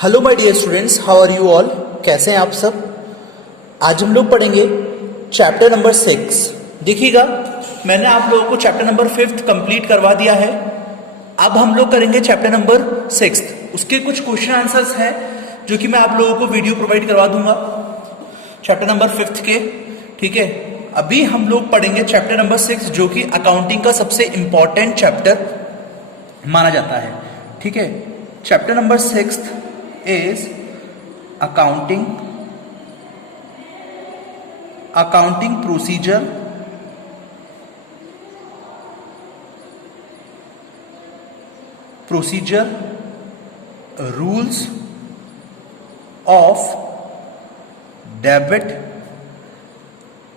Hello my dear students, how are you all. कैसे हैं आप सब। आज हम लोग पढ़ेंगे चैप्टर नंबर 6। देखिएगा, मैंने आप लोगों को चैप्टर नंबर 5 कंप्लीट करवा दिया है। अब हम लोग करेंगे चैप्टर नंबर 6। उसके कुछ क्वेश्चन आंसर्स हैं जो कि मैं आप लोगों को वीडियो प्रोवाइड करवा दूंगा चैप्टर नंबर 5 के। ठीक है, अभी हम लोग पढ़ेंगे चैप्टर नंबर 6 जो कि अकाउंटिंग का सबसे इंपॉर्टेंट चैप्टर माना जाता है। ठीक है, chapter number 6 is accounting procedure, rules of debit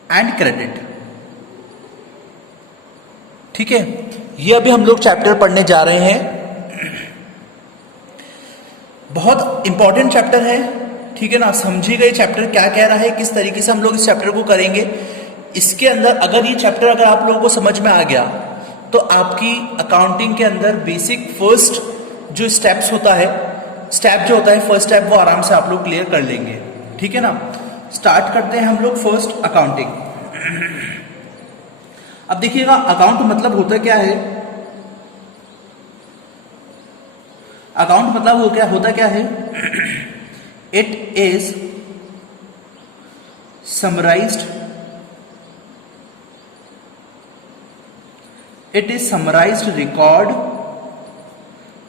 and credit। ठीक है, ये अभी हम लोग चैप्टर पढ़ने जा रहे हैं। बहुत इंपॉर्टेंट चैप्टर है। ठीक है ना, समझिएगा ये चैप्टर क्या कह रहा है, किस तरीके से हम लोग इस चैप्टर को करेंगे। इसके अंदर अगर ये चैप्टर अगर आप लोगों को समझ में आ गया तो आपकी अकाउंटिंग के अंदर बेसिक फर्स्ट जो स्टेप्स होता है, स्टेप जो होता है फर्स्ट स्टेप, वो आराम से आप लोग क्लियर कर लेंगे। ठीक है ना, स्टार्ट करते हैं हम लोग फर्स्ट अकाउंटिंग। अब देखिएगा, अकाउंट मतलब होता क्या है। अकाउंट मतलब होता क्या है। It is summarized record.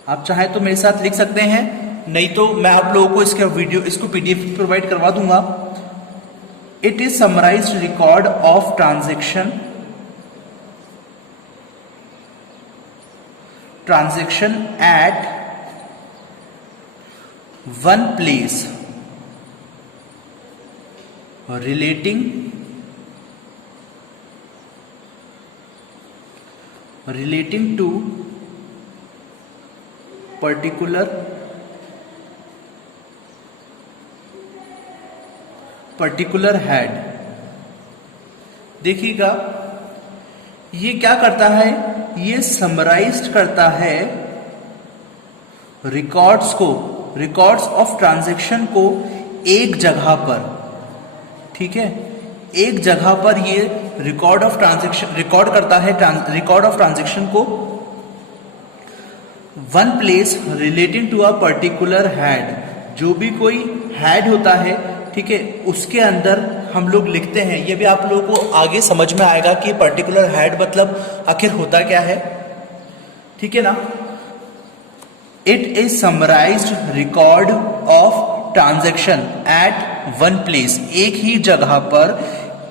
आप चाहे तो मेरे साथ लिख सकते हैं, नहीं तो मैं आप लोगों को इसको पीडीएफ प्रोवाइड करवा दूंगा। It is summarized record of transaction at one place relating to particular head। देखिएगा, ये क्या करता है, ये समराइज्ड करता है रिकॉर्ड्स ऑफ ट्रांजैक्शन को एक जगह पर। ठीक है, एक जगह पर ये रिकॉर्ड ऑफ ट्रांजैक्शन को one place relating to a particular head. जो भी कोई हेड होता है, ठीक है, उसके अंदर हम लोग लिखते हैं। ये भी आप लोगों को आगे समझ में आएगा कि पर्टिकुलर हेड मतलब आखिर होता क्या है। ठीक है ना, it is summarized record of transaction at one place. एक ही जगह पर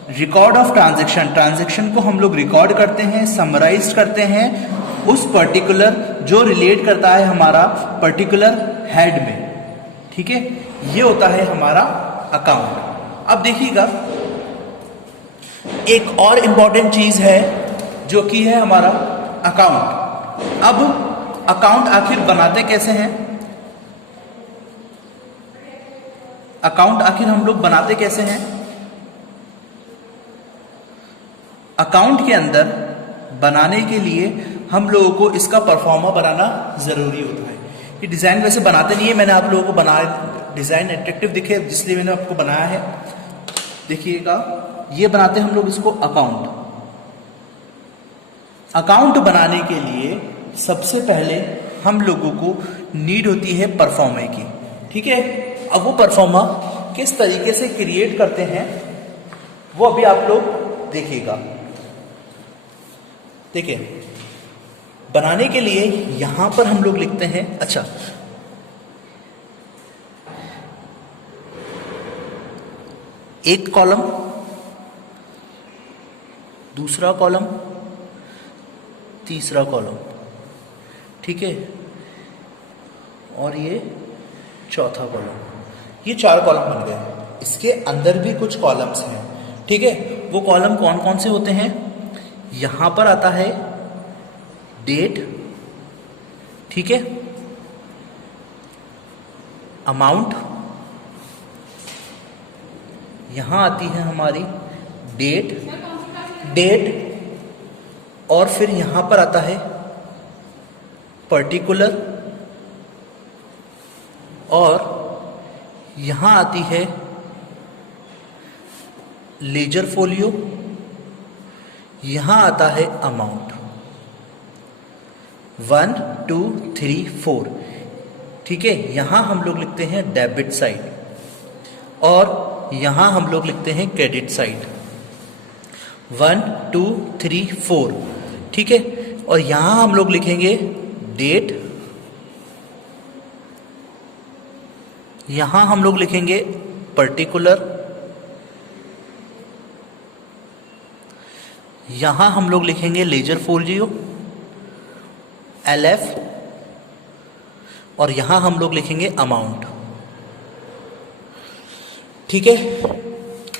रिकॉर्ड ऑफ ट्रांजैक्शन को हम लोग रिकॉर्ड करते हैं, समराइज करते हैं उस पर्टिकुलर जो रिलेट करता है हमारा पर्टिकुलर हेड में। ठीक है, ये होता है हमारा अकाउंट। अब देखिएगा, एक और इंपॉर्टेंट चीज है जो कि है हमारा अकाउंट। अब अकाउंट आखिर बनाते कैसे हैं, अकाउंट आखिर हम लोग बनाते कैसे हैं। अकाउंट के अंदर बनाने के लिए हम लोगों को इसका परफॉर्मा बनाना जरूरी होता है। ये डिजाइन वैसे बनाते नहीं है, मैंने आप लोगों को डिजाइन अट्रैक्टिव दिखे इसलिए मैंने आपको बनाया है। देखिएगा, ये बनाते हम लोग इसको अकाउंट बनाने के लिए सबसे पहले हम लोगों को नीड होती है परफॉर्मा की। ठीक है, अब वो परफॉर्मा किस तरीके से क्रिएट करते हैं वो अभी आप लोग देखिएगा। देखिए, बनाने के लिए यहां पर हम लोग लिखते हैं, अच्छा, एक कॉलम, दूसरा कॉलम, तीसरा कॉलम। ठीक है, और ये चौथा कॉलम। ये 4 कॉलम बन गए। इसके अंदर भी कुछ कॉलम्स हैं। ठीक है, वो कॉलम कौन कौन से होते हैं। यहां पर आता है डेट, ठीक है, अमाउंट, यहां आती है हमारी डेट, और फिर यहां पर आता है पर्टिकुलर और यहां आती है लेजर फोलियो, यहां आता है अमाउंट 1 2 3 4। ठीक है, यहां हम लोग लिखते हैं डेबिट साइड और यहां हम लोग लिखते हैं क्रेडिट साइड 1 2 3 4। ठीक है, और यहां हम लोग लिखेंगे डेट, यहां हम लोग लिखेंगे पर्टिकुलर, यहां हम लोग लिखेंगे लेजर फोलियो LF और यहां हम लोग लिखेंगे अमाउंट। ठीक है,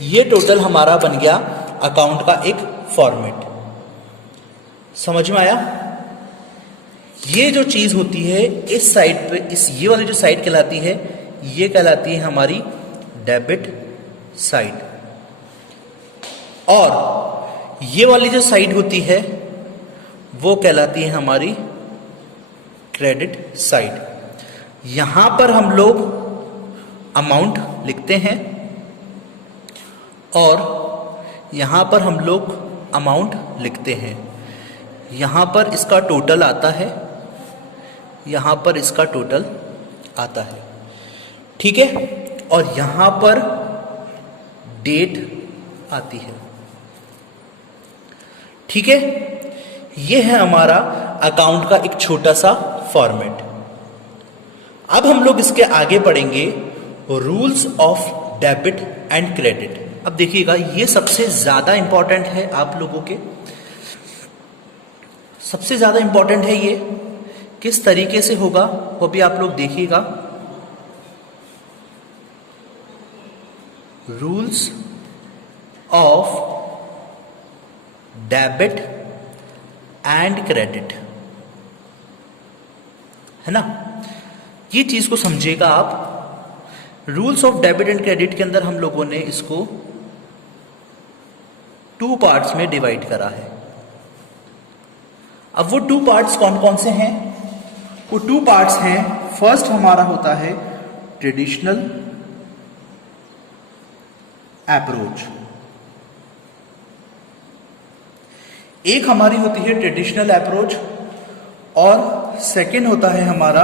ये टोटल हमारा बन गया अकाउंट का एक फॉर्मेट। समझ में आया? ये जो चीज होती है इस साइड पे, इस ये वाली जो साइड कहलाती है, ये कहलाती है हमारी डेबिट साइड, और ये वाली जो साइड होती है वो कहलाती है हमारी क्रेडिट साइड। यहां पर हम लोग अमाउंट लिखते हैं और यहां पर हम लोग अमाउंट लिखते हैं। यहां पर इसका टोटल आता है, यहां पर इसका टोटल आता है। ठीक है, और यहां पर डेट आती है। ठीक है, यह है हमारा अकाउंट का एक छोटा सा फॉर्मेट। अब हम लोग इसके आगे पढ़ेंगे rules of debit and credit. अब देखिएगा, ये सबसे ज्यादा इंपॉर्टेंट है आप लोगों के, सबसे ज्यादा इंपॉर्टेंट है ये। किस तरीके से होगा वो भी आप लोग देखिएगा। Rules of debit and credit, है ना? ये चीज को समझिएगा आप। Rules of debit and credit के अंदर हम लोगों ने इसको 2 पार्ट्स में डिवाइड करा है। अब वो 2 पार्ट्स कौन कौन से हैं? वो 2 पार्ट्स हैं, फर्स्ट हमारा होता है ट्रेडिशनल अप्रोच, एक हमारी होती है ट्रेडिशनल अप्रोच और सेकंड होता है हमारा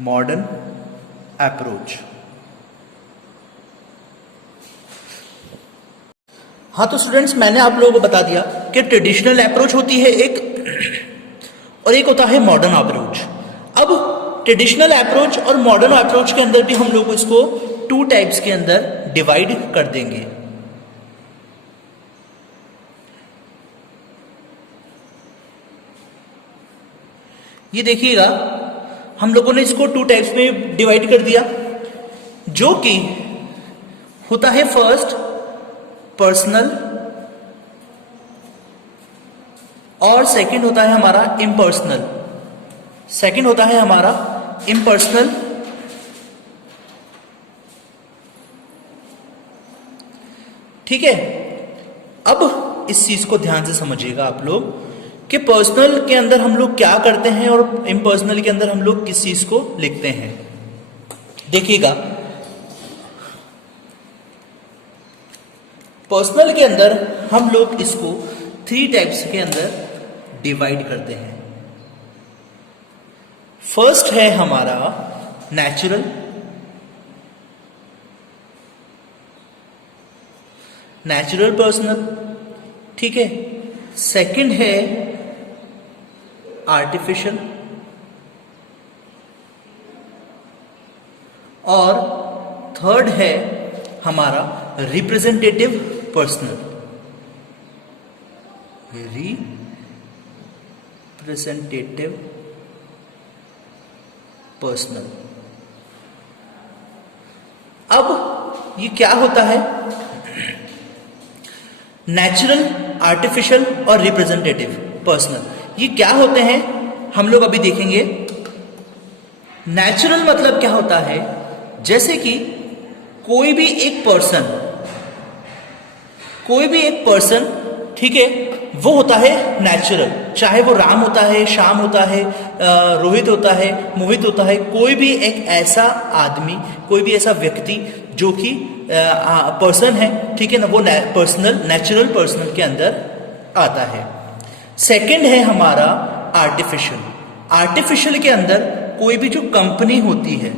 मॉडर्न अप्रोच। हाँ, तो स्टूडेंट्स मैंने आप लोगों को बता दिया कि ट्रेडिशनल अप्रोच होती है एक, और एक होता है मॉडर्न अप्रोच। अब ट्रेडिशनल अप्रोच और मॉडर्न अप्रोच के अंदर भी हम लोग इसको 2 टाइप्स के अंदर डिवाइड कर देंगे। ये देखिएगा, हम लोगों ने इसको 2 टाइप्स में डिवाइड कर दिया, जो कि होता है फर्स्ट पर्सनल और सेकंड होता है हमारा इम्पर्सनल। सेकंड होता है हमारा इम्पर्सनल। ठीक है, अब इस चीज को ध्यान से समझिएगा आप लोग कि पर्सनल के अंदर हम लोग क्या करते हैं और इम्पर्सनल के अंदर हम लोग किस चीज को लिखते हैं। देखिएगा, पर्सनल के अंदर हम लोग इसको 3 टाइप्स के अंदर डिवाइड करते हैं। फर्स्ट है हमारा नेचुरल, नेचुरल पर्सनल। ठीक है, सेकंड है आर्टिफिशियल और थर्ड है हमारा रिप्रेजेंटेटिव पर्सनल। Representative personal. अब ये क्या होता है? नेचुरल, आर्टिफिशियल और रिप्रेजेंटेटिव पर्सनल, ये क्या होते हैं हम लोग अभी देखेंगे। नेचुरल मतलब क्या होता है? जैसे कि कोई भी एक पर्सन, ठीक है, वो होता है नेचुरल। चाहे वो राम होता है, श्याम होता है, रोहित होता है, मोहित होता है, कोई भी एक ऐसा आदमी, कोई भी ऐसा व्यक्ति जो कि पर्सन है, ठीक है ना, वो पर्सनल, नेचुरल पर्सनल के अंदर आता है। सेकंड है हमारा आर्टिफिशियल। आर्टिफिशियल के अंदर कोई भी जो कंपनी होती है,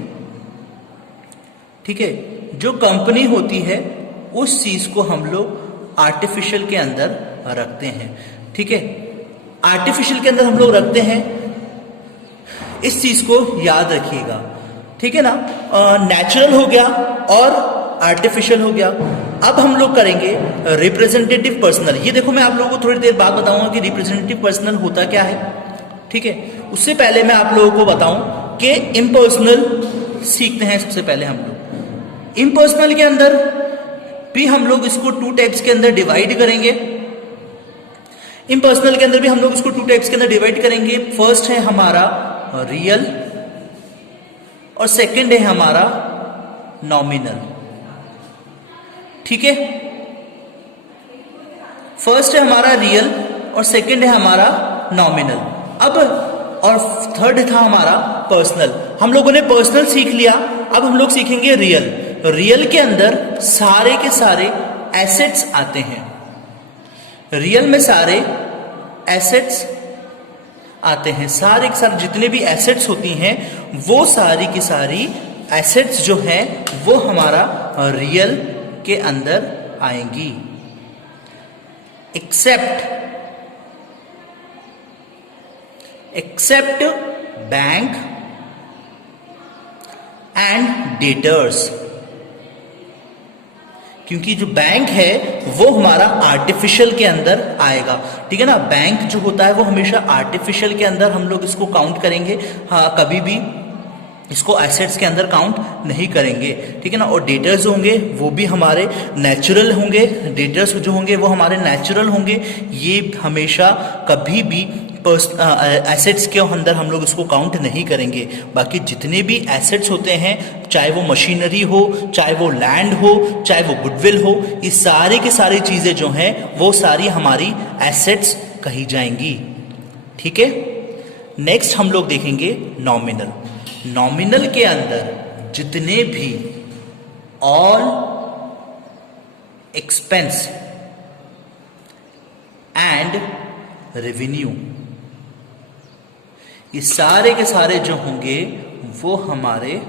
ठीक है, जो कंपनी होती है उस चीज को हम लोग आर्टिफिशियल के अंदर रखते हैं, ठीक है। आर्टिफिशियल के अंदर हम लोग रखते हैं, इस चीज को याद रखिएगा, ठीक है ना। नेचुरल हो गया और आर्टिफिशियल हो गया। अब हम लोग करेंगे रिप्रेजेंटेटिव पर्सनल। ये देखो, मैं आप लोगों को थोड़ी देर बाद बताऊंगा कि रिप्रेजेंटेटिव पर्सनल होता क्या है, ठीक है। उससे पहले मैं आप लोगों को बताऊं कि इम्पर्सनल सीखते हैं। सबसे पहले हम लोग इम्पर्सनल के अंदर भी हम लोग इसको 2 टाइप्स के अंदर डिवाइड करेंगे। इम्पर्सनल के अंदर भी हम लोग इसको 2 टाइप्स के अंदर डिवाइड करेंगे। फर्स्ट है हमारा रियल और सेकंड है हमारा नॉमिनल, ठीक है। फर्स्ट है हमारा रियल और सेकंड है हमारा नॉमिनल। अब और थर्ड था हमारा पर्सनल। हम लोगों ने पर्सनल सीख लिया, अब हम लोग सीखेंगे रियल। रियल के अंदर सारे के सारे एसेट्स आते हैं। रियल में सारे एसेट्स आते हैं, सारे के सारे जितने भी एसेट्स होती हैं वो सारी की सारी एसेट्स जो हैं वो हमारा रियल के अंदर आएंगी, एक्सेप्ट बैंक एंड डेटर्स, क्योंकि जो बैंक है वो हमारा आर्टिफिशियल के अंदर आएगा, ठीक है ना। बैंक जो होता है वो हमेशा आर्टिफिशियल के अंदर हम लोग इसको काउंट करेंगे, हाँ, कभी भी इसको एसेट्स के अंदर काउंट नहीं करेंगे, ठीक है ना। और डेटर्स होंगे वो भी हमारे नेचुरल होंगे, डेटर्स जो होंगे वो हमारे नेचुरल होंगे। ये हमेशा कभी भी एसेट्स के अंदर हम लोग इसको काउंट नहीं करेंगे। बाकी जितने भी एसेट्स होते हैं, चाहे वो मशीनरी हो, चाहे वो लैंड हो, चाहे वो गुडविल हो, ये सारी की सारी चीजें जो हैं वो सारी हमारी एसेट्स कही जाएंगी, ठीक है। नेक्स्ट हम लोग देखेंगे नॉमिनल। नॉमिनल के अंदर जितने भी ऑल एक्सपेंस एंड रेवेन्यू, ये सारे के सारे जो होंगे वो हमारे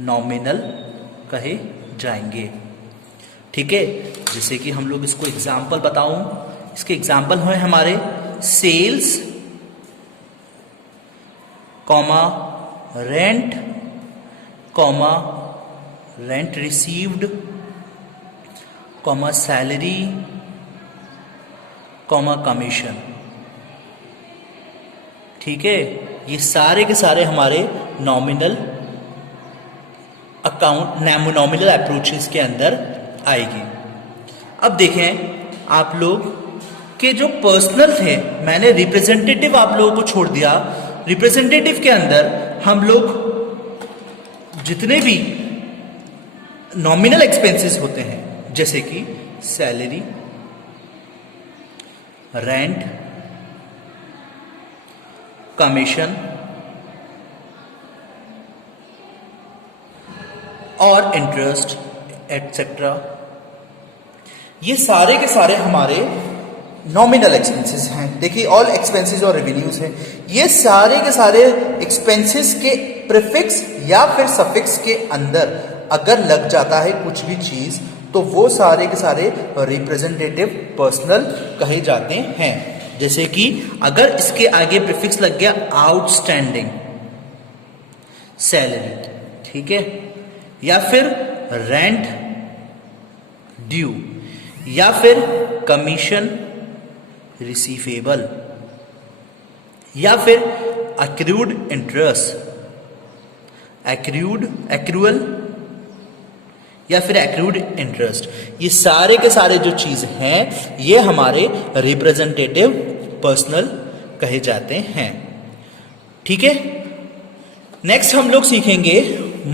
नॉमिनल कहे जाएंगे, ठीक है। जैसे कि हम लोग इसको एग्जाम्पल बताऊं, इसके एग्जाम्पल हैं हमारे sales, comma rent, comma rent received, comma salary, comma commission, ठीक है। ये सारे के सारे हमारे नॉमिनल अकाउंट, नॉमिनल अप्रोचेस के अंदर आएगी। अब देखें आप लोग के जो पर्सनल थे, मैंने रिप्रेजेंटेटिव आप लोगों को छोड़ दिया। रिप्रेजेंटेटिव के अंदर हम लोग जितने भी नॉमिनल एक्सपेंसेस होते हैं, जैसे कि सैलरी, रेंट, कमीशन और इंटरेस्ट एटसेट्रा, ये सारे के सारे हमारे नॉमिनल एक्सपेंसेस हैं। देखिए, ऑल एक्सपेंसेस और रेवेन्यूज हैं। ये सारे के सारे एक्सपेंसेस के प्रीफिक्स या फिर सफिक्स के अंदर अगर लग जाता है कुछ भी चीज, तो वो सारे के सारे रिप्रेजेंटेटिव पर्सनल कहे जाते हैं। जैसे कि अगर इसके आगे प्रीफिक्स लग गया आउटस्टैंडिंग सैलरी, ठीक है, या फिर रेंट ड्यू, या फिर कमीशन रिसीवेबल, या फिर अक्रूड इंटरेस्ट, एक्रूअल, या फिर एक्रूड इंटरेस्ट, ये सारे के सारे जो चीज हैं ये हमारे रिप्रेजेंटेटिव पर्सनल कहे जाते हैं, ठीक है। नेक्स्ट हम लोग सीखेंगे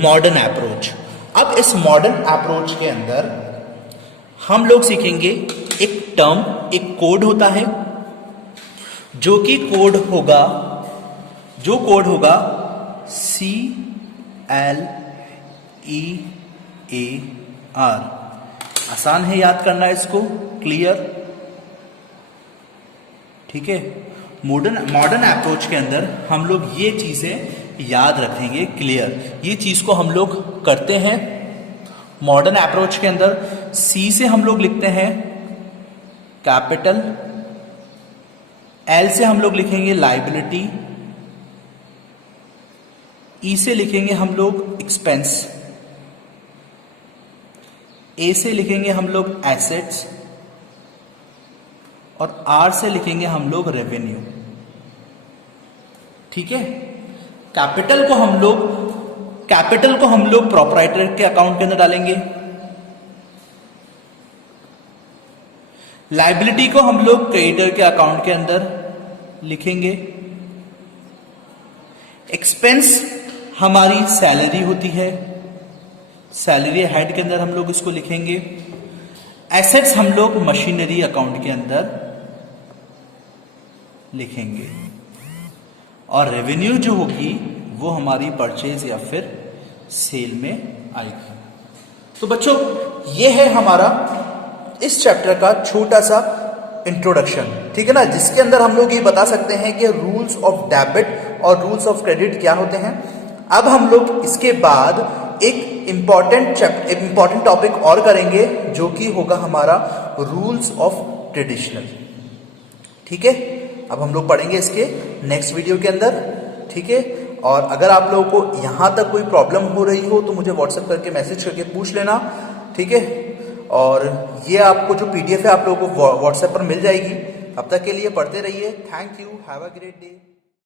मॉडर्न अप्रोच। अब इस मॉडर्न अप्रोच के अंदर हम लोग सीखेंगे एक टर्म, एक कोड होता है, जो कि कोड होगा जो कोड होगा CLEAR, आसान है याद करना इसको, क्लियर। ठीक है, मॉडर्न अप्रोच के अंदर हम लोग ये चीजें याद रखेंगे, क्लियर। ये चीज को हम लोग करते हैं मॉडर्न अप्रोच के अंदर। C से हम लोग लिखते हैं कैपिटल, L से हम लोग लिखेंगे लाइबिलिटी, E से लिखेंगे हम लोग एक्सपेंस, A से लिखेंगे हम लोग एसेट्स, और R से लिखेंगे हम लोग रेवेन्यू। ठीक है, कैपिटल को हम लोग प्रोप्राइटर के अकाउंट के अंदर डालेंगे, लाइबिलिटी को हम लोग क्रेडिटर के अकाउंट के अंदर लिखेंगे, एक्सपेंस हमारी सैलरी होती है, सैलरी हेड के अंदर हम लोग इसको लिखेंगे, एसेट्स हम लोग मशीनरी अकाउंट के अंदर लिखेंगे, और रेवेन्यू जो होगी वो हमारी परचेज या फिर सेल में आएगी। तो बच्चों ये है हमारा इस चैप्टर का छोटा सा इंट्रोडक्शन, ठीक है ना, जिसके अंदर हम लोग ये बता सकते हैं कि रूल्स ऑफ डेबिट और रूल्स ऑफ क्रेडिट क्या होते हैं। अब हम लोग इसके बाद एक इंपॉर्टेंट टॉपिक और करेंगे जो कि होगा हमारा रूल्स ऑफ ट्रेडिशनल। ठीक है, अब हम लोग पढ़ेंगे इसके नेक्स्ट वीडियो के अंदर। ठीक है, और अगर आप लोगों को यहां तक कोई प्रॉब्लम हो रही हो तो मुझे व्हाट्सएप करके मैसेज करके पूछ लेना। ठीक है, और ये आपको जो PDF है आप लोगों को व्हाट्सएप पर मिल जाएगी। अब तक के लिए पढ़ते रहिए। Thank you, have a great day.